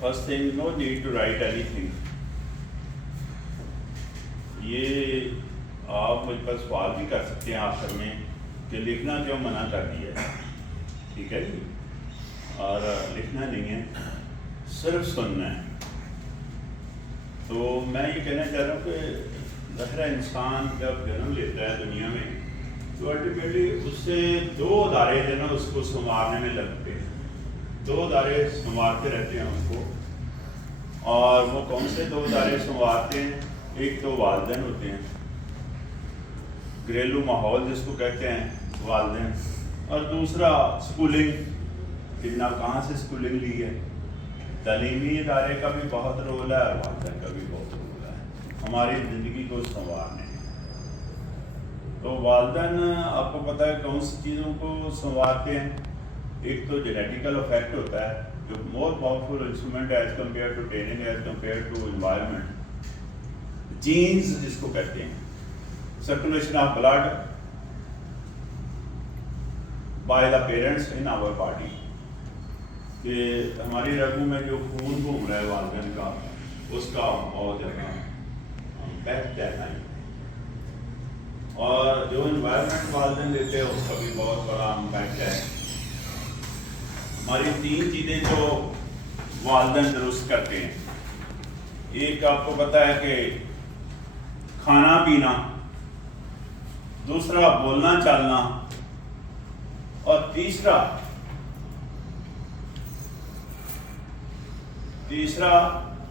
First thing, no need to write anything. یہ آپ مجھ پر سوال بھی کر سکتے ہیں آخر میں کہ لکھنا کیوں منع کر دیا ہے، ٹھیک ہے جی، اور لکھنا نہیں ہے، صرف سننا ہے۔ تو میں یہ کہنا چاہ رہا ہوں کہ ظاہر انسان جب جنم لیتا ہے دنیا میں تو الٹیمیٹلی اس سے دو ادارے جو ہے نا اس کو سنوارنے میں لگتے ہیں، دو ادارے سنوارتے رہتے ہیں ان کو، اور وہ کون سے دو ادارے سنوارتے ہیں؟ ایک تو والدین ہوتے ہیں، گھریلو ماحول جس کو کہتے ہیں والدین، اور دوسرا اسکولنگ کہ جناب کہاں سے اسکولنگ لی ہے۔ تعلیمی ادارے کا بھی بہت رول ہے اور والدین کا بھی بہت رول ہے ہماری زندگی کو سنوارنے میں۔ تو والدین آپ کو پتہ ہے کون سی چیزوں کو سنوارتے ہیں؟ ایک تو جینیٹیکل افیکٹ ہوتا ہے جو مور پاورفل انسٹرومنٹ ہے as compare to training, as compare to environment, genes جس کو کہتے ہیں، circulation of blood by the parents in our body, کہ ہماری رگوں میں جو خون گھوم رہا ہے والدین کا، اس کا بہت زیادہ امپیکٹ ہے، اور جو انوائرمنٹ والدین دیتے ہیں اس کا بھی بہت بڑا امپیکٹ ہے۔ ہماری تین چیزیں جو والدین درست کرتے ہیں، ایک آپ کو پتہ ہے کہ کھانا پینا، دوسرا بولنا چالنا، اور تیسرا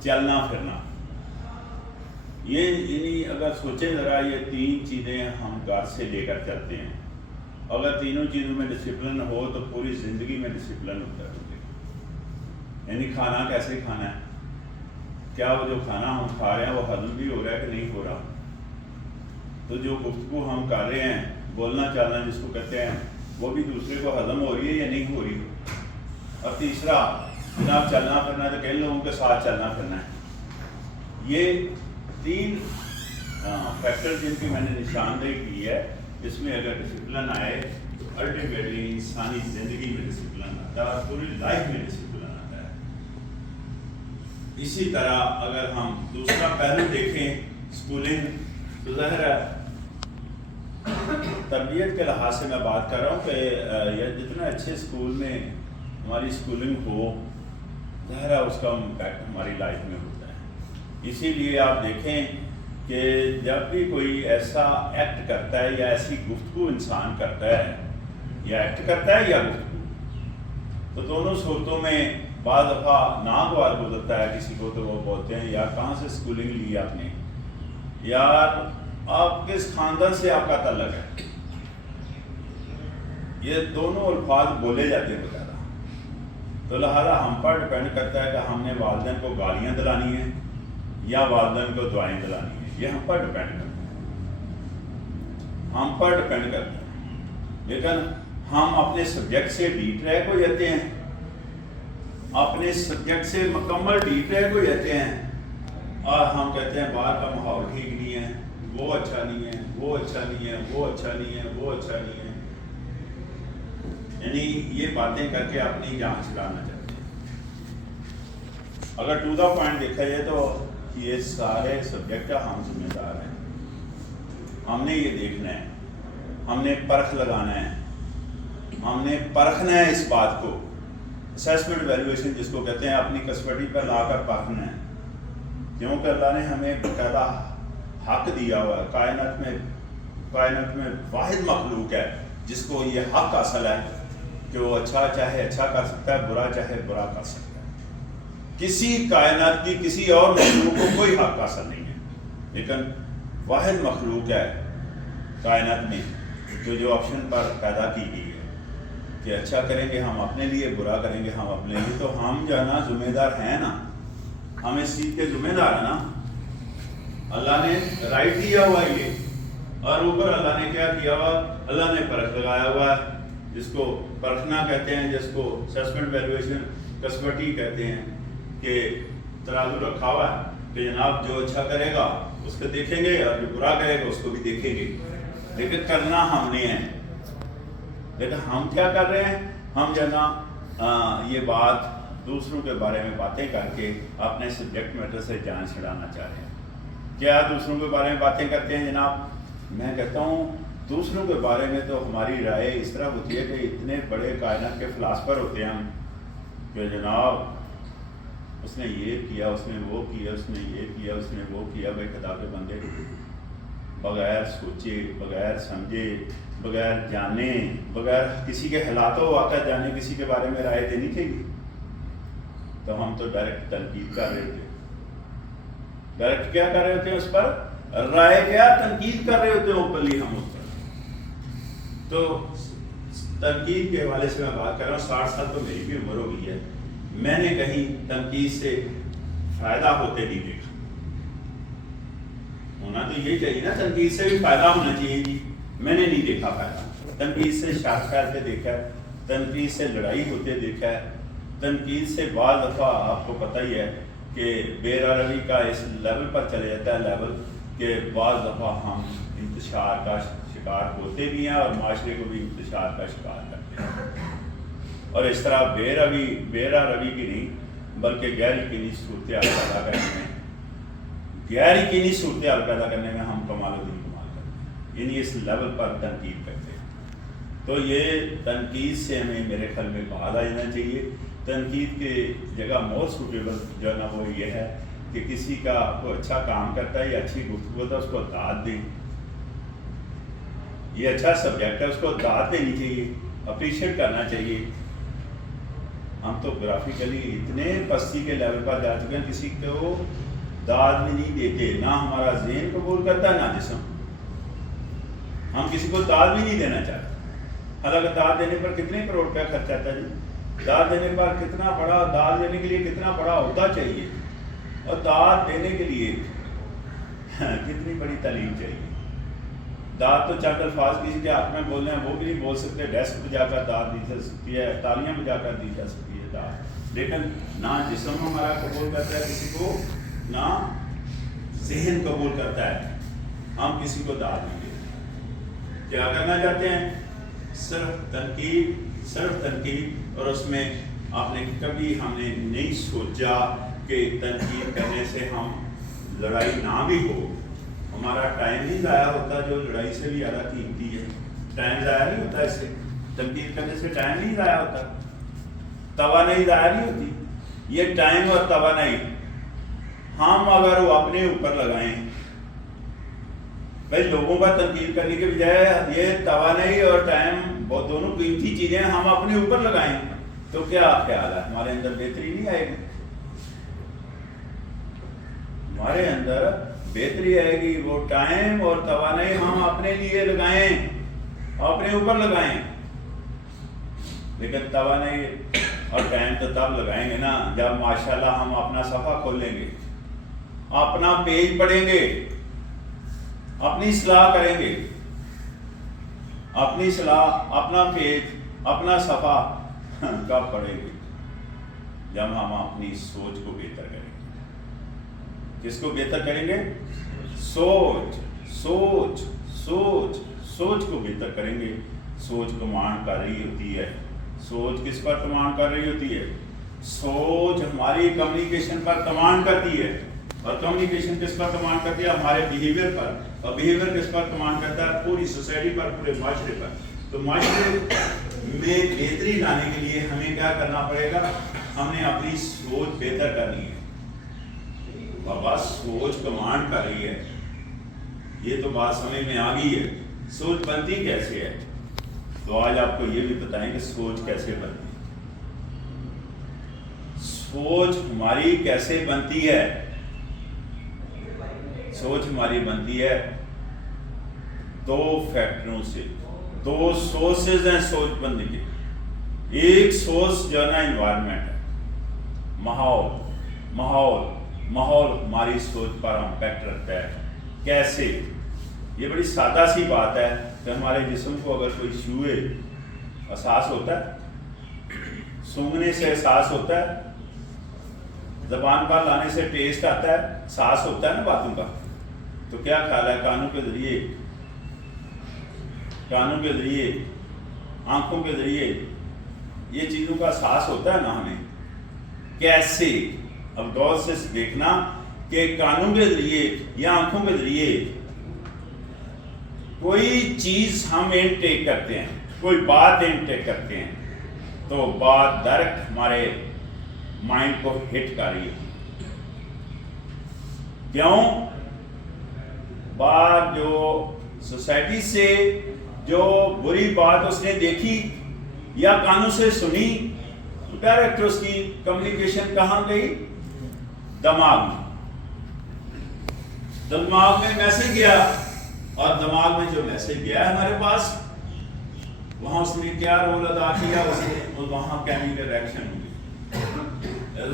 چلنا پھرنا۔ یہ یعنی اگر سوچیں ذرا، یہ تین چیزیں ہم گھر سے لے کر چلتے ہیں، اگر تینوں چیزوں میں ڈسپلن ہو تو پوری زندگی میں ڈسپلن ہوتا ہے۔ یعنی کھانا کیسے کھانا ہے، کیا وہ جو کھانا ہم کھا رہے ہیں وہ ہضم بھی ہو رہا ہے کہ نہیں ہو رہا، تو جو گفتگو ہم کر رہے ہیں، بولنا چالنا جس کو کہتے ہیں، وہ بھی دوسرے کو ہضم ہو رہی ہے یا نہیں ہو رہی۔ اور تیسرا جناب چلنا پھرنا ہے تو کئی لوگوں کے ساتھ چلنا پھرنا ہے۔ یہ تین فیکٹر جن کی میں نے نشاندہی کی ہے، اس میں اگر ڈسپلن آئے تو الٹیمیٹلی انسانی زندگی میں ڈسپلن آتا ہے، پوری لائف میں ڈسپلن آتا ہے۔ اسی طرح اگر ہم دوسرا پہلو دیکھیں اسکولنگ، تو ظاہر ہے تربیت کے لحاظ سے میں بات کر رہا ہوں کہ یہ جتنا اچھے اسکول میں ہماری اسکولنگ ہو، ظاہر ہے اس کا امپیکٹ ہماری لائف میں ہوتا ہے۔ اسی لیے آپ دیکھیں کہ جب بھی کوئی ایسا ایکٹ کرتا ہے یا ایسی گفتگو انسان کرتا ہے، یا ایکٹ کرتا ہے یا گفتگو، تو دونوں صورتوں میں بعض دفعہ ناگوار گزرتا ہے کسی کو، تو وہ بولتے ہیں یار کہاں سے اسکولنگ لی آپ نے، یار آپ کس خاندان سے آپ کا تعلق ہے۔ یہ دونوں الفاظ بولے جاتے ہیں بتا، تو لہٰذا ہم پر ڈپینڈ کرتا ہے کہ ہم نے والدین کو گالیاں دلانی ہیں یا والدین کو دعائیں دلانی ہیں، یہ ہم پر ڈپینڈ کرتا ہے، ہم پر ڈپینڈ کرتا ہے۔ لیکن ہم اپنے سبجیکٹ سے ڈی ٹریک ہو جاتے ہیں، اپنے سبجیکٹ سے مکمل ڈی ٹریک ہو جاتے ہیں، اور ہم کہتے ہیں باہر کا ماحول ٹھیک نہیں ہے، وہ اچھا نہیں ہے، وہ اچھا نہیں ہے، وہ اچھا نہیں ہے، وہ اچھا نہیں ہے، یعنی یہ باتیں کر کے اپنی جان چھڑانا چاہتے ہیں۔ اگر ٹو دا پوائنٹ دیکھا جائے تو یہ سارے سبجیکٹ کا ہم ذمہ دار ہیں، ہم نے یہ دیکھنا ہے، ہم نے پرکھ لگانا ہے، ہم نے پرکھنا ہے اس بات کو، اسیسمنٹ ویلیویشن جس کو کہتے ہیں، اپنی کسوٹی پر لا کر پرکھنا ہے، کیونکہ اللہ نے ہمیں باقاعدہ حق دیا ہوا ہے۔ کائنات میں واحد مخلوق ہے جس کو یہ حق حاصل ہے کہ وہ اچھا چاہے اچھا کر سکتا ہے، برا چاہے برا کر سکتا ہے۔ کسی کائنات کی کسی اور مخلوق کو کوئی حق حاصل نہیں ہے، لیکن واحد مخلوق ہے کائنات میں جو آپشن پر پیدا کی گئی ہے کہ اچھا کریں گے ہم اپنے لیے، برا کریں گے ہم اپنے لیے، تو ہم جو ہے نا ذمہ دار ہیں نا، ہم اس چیز کے ذمہ دار ہیں نا۔ اللہ نے رائٹ دیا ہوا ہے یہ، اور اوپر اللہ نے کیا کیا ہوا، اللہ نے پرکھ لگایا ہوا ہے، جس کو پرکھنا کہتے ہیں، جس کو اسیسمنٹ ویلیویشن کسوٹی کہتے ہیں، کہ ترازو رکھا ہوا ہے کہ جناب جو اچھا کرے گا اس کو دیکھیں گے اور جو برا کرے گا اس کو بھی دیکھیں گے، لیکن کرنا ہم نے ہے۔ لیکن ہم کیا کر رہے ہیں، ہم جو ہے نا یہ بات دوسروں کے بارے میں باتیں کر کے اپنے سبجیکٹ میٹر سے جان چھڑانا چاہ رہے ہیں. کیا دوسروں کے بارے میں باتیں کرتے ہیں جناب؟ میں کہتا ہوں دوسروں کے بارے میں تو ہماری رائے اس طرح ہوتی ہے کہ اتنے بڑے کائنات کے فلاسفر ہوتے ہیں ہم کہ جناب اس نے یہ کیا، اس نے وہ کیا، اس نے یہ کیا، اس نے وہ کیا. بھائی خدا کے بندے بغیر سوچے، بغیر سمجھے، بغیر جانے، بغیر کسی کے حالات و واقعہ جانے کسی کے بارے میں رائے دینی چاہیے؟ تو ہم تو ڈائریکٹ تنقید کر رہے تھے. ڈائریکٹ کیا کر رہے ہوتے ہیں؟ اس پر رائے کیا تنقید کر رہے ہوتے ہیں اوپنلی ہم اس پر. تو تنقید کے حوالے سے میں بات کر رہا ہوں. 60 سال تو میری بھی عمر ہو گئی ہے. میں نے کہیں تنقید سے فائدہ ہوتے نہیں دیکھا. ہونا تو یہی چاہیے نا، تنقید سے بھی فائدہ ہونا چاہیے جی. میں نے نہیں دیکھا فائدہ. تنقید سے شاخ پھیلتے دیکھا ہے، تنقید سے لڑائی ہوتے دیکھا ہے، تنقید سے بعض دفعہ آپ کو پتہ ہی ہے کہ بے روی کا اس لیول پر چلے جاتا ہے لیول کہ بعض دفعہ ہم انتشار کا شکار ہوتے بھی ہیں اور معاشرے کو بھی انتشار کا شکار کرتے ہیں. اور اس طرح بے روی کی نہیں بلکہ غیر یقینی صورتحال پیدا کرنے میں ہم کمال الدین کمال کرتے ہیں، یعنی اس لیول پر تنقید کرتے ہیں. تو یہ تنقید سے ہمیں میرے خیال میں باز آ جانا چاہیے. تنقید کے جگہ مور سوٹیبل جو ہے نا وہ یہ ہے کہ کسی کا کوئی اچھا کام کرتا ہے یا اچھی گفتگو ہوتا ہے اس کو داد دیں. یہ اچھا سبجیکٹ ہے، اس کو داد دینی چاہیے، اپریشیٹ کرنا چاہیے. ہم تو گرافیکلی اتنے پستی کے لیول پر جا چکے ہیں کسی کو داد بھی نہیں دیتے. نہ ہمارا ذہن قبول کرتا ہے نہ جسم. ہم کسی کو داد بھی نہیں دینا چاہتے. حالانکہ داد دینے پر کتنے کروڑ روپیہ خرچ آتا ہے جی. داد دینے پر داد دینے کے لیے کتنا بڑا عہدہ چاہیے، اور داد دینے کے لیے کتنی بڑی تعلیم چاہیے. داد تو چند الفاظ کسی کے ہاتھ میں بولنے ہیں وہ بھی نہیں بول سکتے. ڈیسک بجا کر داد دی جا سکتی ہے، تالیاں بجا کر دی جا سکتی ہے داد، لیکن نہ جسم ہمارا قبول کرتا ہے کسی کو، نہ ذہن قبول کرتا ہے. ہم کسی کو داد نہیں دیتے. کیا کرنا چاہتے ہیں؟ صرف تنقید. اور اس میں آپ نے کبھی ہم نے نہیں سوچا کہ تنقید کرنے سے ہم لڑائی نہ بھی ہو. ہمارا ٹائم نہیں ضائع ہوتا جو لڑائی سے بھی زیادہ قیمتی ہے. ٹائم ضائع نہیں ہوتا اس سے. تنقید کرنے سے ٹائم نہیں ضائع ہوتا، توانائی ضائع نہیں ہوتی. یہ ٹائم اور توانائی ہم اگر وہ اپنے اوپر لگائیں، بھائی لوگوں پر تنقید کرنے کے بجائے یہ توانائی اور ٹائم بہت دونوں قیمتی چیزیں ہم اپنے اوپر لگائیں تو کیا خیال ہے؟ ہمارے اندر بہتری نہیں آئے گی. ہمارے اندر بہتری آئے گی. وہ ٹائم اور توانائی ہم اپنے لیے لگائیں، اپنے اوپر لگائیں. لیکن توانائی اور ٹائم تو تب لگائیں گے نا جب ماشاءاللہ ہم اپنا صفحہ کھولیں گے، اپنا پیج پڑھیں گے، اپنی اصلاح کریں گے. اپنی اصلاح، اپنا پیج، اپنا صفحہ کب پڑھیں گے؟ جب ہم اپنی سوچ کو بہتر کریں گے. کس کو بہتر کریں گے؟ سوچ کو بہتر کریں گے. سوچ کمانڈ کر رہی ہوتی ہے. سوچ کس پر کمانڈ کر رہی ہوتی ہے؟ سوچ ہماری کمیونیکیشن پر کمانڈ کرتی ہے. اور کمیونیکیشن کس پر کمانڈ کرتی ہے؟ ہمارے بیہیویئر پر. اور بیہیویئر کس پر کمانڈ کرتا ہے؟ پوری سوسائٹی پر، پورے معاشرے پر. تو معاشرے میں بہتری لانے کے لیے ہمیں کیا کرنا پڑے گا؟ ہم نے اپنی سوچ بہتر کرنی ہے. بابا سوچ کمانڈ کر رہی ہے، یہ تو بات سمجھ میں آ گئی ہے. سوچ بنتی کیسے ہے؟ تو آج آپ کو یہ بھی بتائیں کہ سوچ کیسے بنتی ہے. سوچ ہماری کیسے بنتی ہے؟ سوچ ہماری بنتی ہے دو فیکٹروں سے. دو سورسز ہیں سوچ بننے کے. ایک سورس جو ہے نا انوائرمنٹ ہے، ماحول ہماری سوچ پر امپیکٹ رکھتا ہے. کیسے؟ یہ بڑی سادہ سی بات ہے کہ ہمارے جسم کو اگر کوئی چھوئے احساس ہوتا ہے، سونگنے سے احساس ہوتا ہے، زبان پر لانے سے ٹیسٹ آتا ہے، احساس ہوتا ہے نا باتوں کا. تو کیا خیال ہے کانوں کے ذریعے، آنکھوں کے ذریعے یہ چیزوں کا احساس ہوتا ہے نا ہمیں. کیسے، اب غور سے دیکھنا کہ کانوں کے ذریعے یا آنکھوں کے ذریعے کوئی چیز ہم انٹیک کرتے ہیں، کوئی بات انٹیک کرتے ہیں تو بات ڈائریکٹ ہمارے مائنڈ کو ہٹ کر رہی ہے. کیوں؟ بات جو سوسائٹی سے جو بری بات اس نے دیکھی یا کانوں سے سنی، ڈائریکٹ اس کی کمیونیکیشن کہاں گئی؟ دماغ میں. دماغ میں میسج گیا، اور دماغ میں جو میسج گیا ہے ہمارے پاس، وہاں اس نے کیا رول ادا کیا؟ وہاں کیمیکل ریئیکشن ہوگی،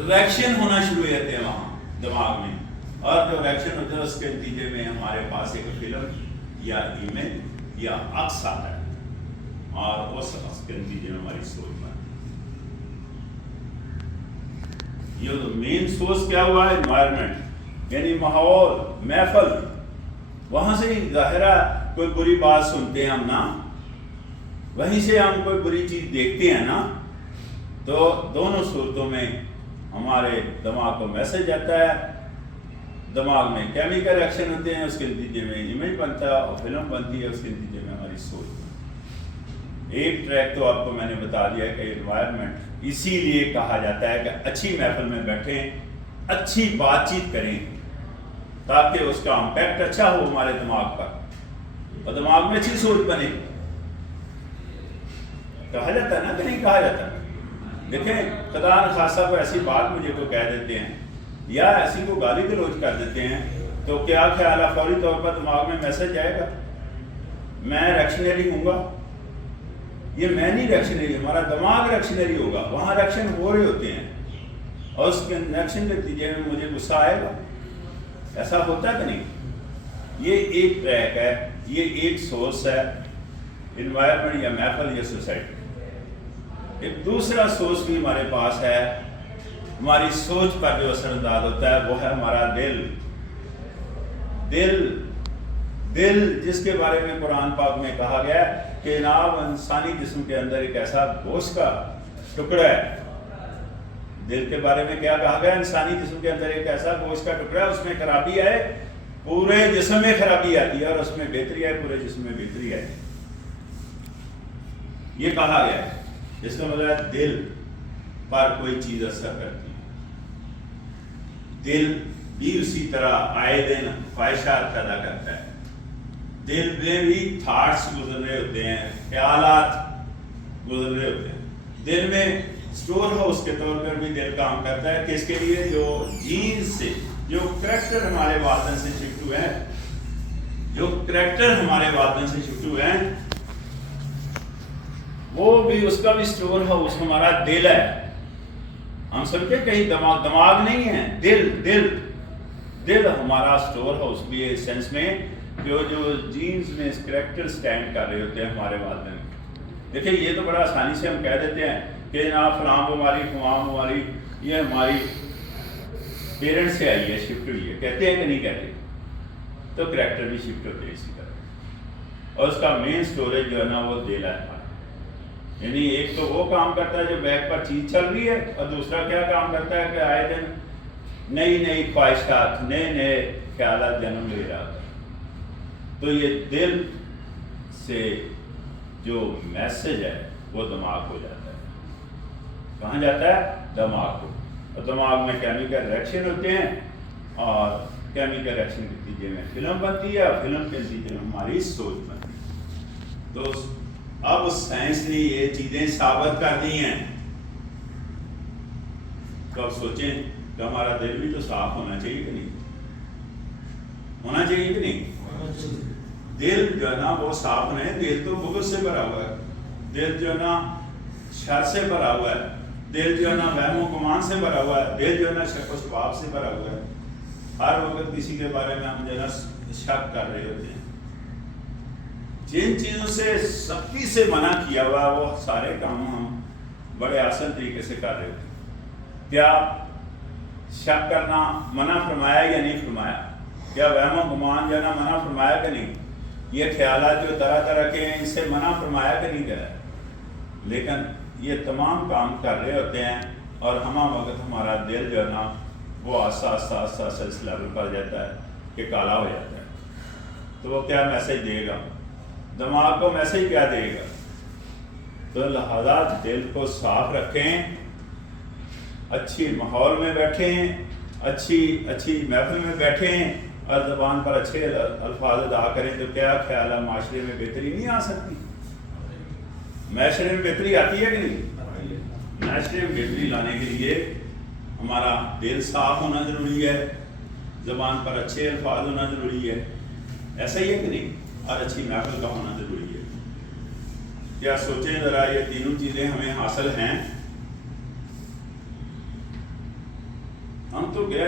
ریئیکشن ہونا شروع ہوتے ہیں وہاں دماغ میں، اور جو ریئیکشن ہوتے ہیں اس کے نتیجے میں ہمارے پاس ایک فلم یا ایمیج یا عکس آتا ہے، اور اس عکس کے نتیجے میں ہماری سوچ بنتی ہے. یہ مین سورس کیا ہوا ہے؟ انوائرمنٹ، یعنی ماحول، محفل. وہاں سے ظاہرہ کوئی بری بات سنتے ہیں ہم نا، وہیں سے ہم کوئی بری چیز دیکھتے ہیں نا، تو دونوں صورتوں میں ہمارے دماغ کو میسج آتا ہے، دماغ میں کیمیکل ریئیکشن ہوتے ہیں، اس کے نتیجے میں امیج بنتا ہے اور فلم بنتی ہے، اس کے نتیجے میں ہماری سوچ بنتی ہے. ایک ٹریک تو آپ کو میں نے بتا دیا ہے کہ انوائرمنٹ اسی لیے کہا جاتا ہے کہ اچھی محفل میں بیٹھیں، اچھی بات چیت کریں تاکہ اس کا امپیکٹ اچھا ہو ہمارے دماغ پر اور دماغ میں اچھی سوچ بنے. کہا جاتا ہے نا کہ نہیں کہا جاتا؟ دیکھیں خدا نخواستہ کو ایسی بات مجھے کو کہہ دیتے ہیں یا ایسی کو گالی گلوچ کر دیتے ہیں تو کیا خیال ہے؟ فوری طور پر دماغ میں میسج جائے گا میں ریئیکشنری ہوں گا؟ یہ میں نہیں ریئیکشنری، ہمارا دماغ ریئیکشنری ہوگا. وہاں ریئیکشن ہو رہے ہوتے ہیں اور اس کے ریئیکشن کے نتیجے میں مجھے غصہ آئے گا. ایسا ہوتا ہے کہ نہیں؟ یہ ایک ٹریک ہے، یہ ایک سورس ہے، انوائرمنٹ یا محفل یا سوسائٹی. ایک دوسرا سورس بھی ہمارے پاس ہے، ہماری سوچ پر جو اثر انداز ہوتا ہے، وہ ہے ہمارا دل. دل جس کے بارے میں قرآن پاک میں کہا گیا ہے کہ جناب انسانی جسم کے اندر ایک ایسا گوشت کا ٹکڑا ہے. دل کے بارے میں کیا کہا گیا؟ انسانی جسم کے اندر ایک ایسا گوشت کا ٹکڑا ہے، اس میں خرابی ہے، پورے جسم میں خرابی آتی ہے، اور اس میں بہتری ہے، پورے جسم میں بہتری ہے. یہ کہا گیا ہے. اس کا مطلب ہے دل پر کوئی چیز اثر کرتی ہے. دل بھی اسی طرح آئے دن خواہشات پیدا کرتا ہے. دل میں بھی تھاٹس گزر رہے ہوتے ہیں، خیالات گزر رہے ہوتے ہیں. دل میں اسٹور ہاؤس کے طور پر بھی دل کام کرتا ہے. کس کے لیے؟ جو جینز سے، جو کریکٹر ہمارے والدین سے شفٹ ہوئے ہیں، جو کریکٹر ہمارے والدین سے شفٹ ہوئے ہیں، وہ بھی اس کا بھی اسٹور ہاؤس ہمارا دل ہے. ہم سمجھے کہیں دماغ نہیں ہے، دل ہمارا اسٹور ہاؤس بھی ہے اس سینس میں جو جینز میں کریکٹر سٹینڈ کر رہے ہوتے ہیں ہمارے والدین. دیکھیں یہ تو بڑا آسانی سے ہم کہہ دیتے ہیں کہ جناب فلاں بیماری فلاں بیماری یہ ہماری پیرنٹ سے آئی ہے، شفٹ ہوئی ہے. کہتے ہیں کہ نہیں کہتے؟ تو کریکٹر بھی شفٹ ہوتے ہیں اسی طرح. اور اس کا مین اسٹوریج جو ہے نا وہ دل ہے. یعنی ایک تو وہ کام کرتا ہے جو بیک پر چیز چل رہی ہے، اور دوسرا کیا کام کرتا ہے کہ آئے دن نئی خواہشات، نئے خیالات جنم لے رہا ہے. تو یہ دل سے جو میسج ہے وہ دماغ کو جاتا ہے. کہاں جاتا ہے؟ دماغ کو. اور دماغ میں کیمیکل ریئیکشن ہوتے ہیں، اور کیمیکل ریئیکشن کے نتیجے میں فلم بنتی ہے، اور فلم کے نتیجے میں ہماری سوچ بنتی ہے. تو اب سائنس نے یہ چیزیں ثابت کر دی ہیں. تو اب سوچیں کہ ہمارا دل بھی تو صاف ہونا چاہیے کہ نہیں؟ ہونا چاہیے کہ نہیں؟ دل جو ہے نا وہ صاف ہونا ہے. دل تو بغض سے بھرا ہوا ہے، دل جو ہے نا شر سے بھرا ہوا ہے، دل جو ہے نا وہم و گمان سے بھرا ہوا ہے، دل جو ہے نا شک و شباب سے بھرا ہوا ہے. ہر وقت کسی کے بارے میں ہم جو ہے نا شک کر رہے ہوتے ہیں. جن چیزوں سے سختی سے منع کیا ہوا وہ سارے کام ہم بڑے آسان طریقے سے کر رہے ہوتے ہیں. کیا شک کرنا منع فرمایا یا نہیں فرمایا؟ کیا وہم و گمان جو ہے نا منع فرمایا کہ نہیں؟ یہ خیالات جو طرح طرح کے ہیں اس سے منع فرمایا کہ نہیں کرا؟ لیکن یہ تمام کام کر رہے ہوتے ہیں، اور ہمہ وقت ہمارا دل جو ہے نا وہ آہستہ آہستہ آہستہ آہستہ اس لیول پر جاتا ہے کہ کالا ہو جاتا ہے. تو وہ کیا میسج دے گا؟ دماغ کو میسج کیا دے گا؟ تو لہذا دل کو صاف رکھیں، اچھی ماحول میں بیٹھیں، اچھی محفل میں بیٹھیں اور زبان پر اچھے الفاظ ادا کریں. تو کیا خیال ہے معاشرے میں بہتری نہیں آ سکتی؟ معاشرے میں بہتری آتی ہے کہ نہیں؟ معاشرے میں بہتری لانے کے لیے ہمارا دل صاف ہونا ضروری ہے، زبان پر اچھے الفاظ ہونا ضروری ہے، ایسا ہی ہے کہ نہیں؟ اور اچھی محفل کا ہونا ضروری ہے. کیا سوچیں ذرا یہ تینوں چیزیں ہمیں حاصل ہیں؟ ہم تو گئے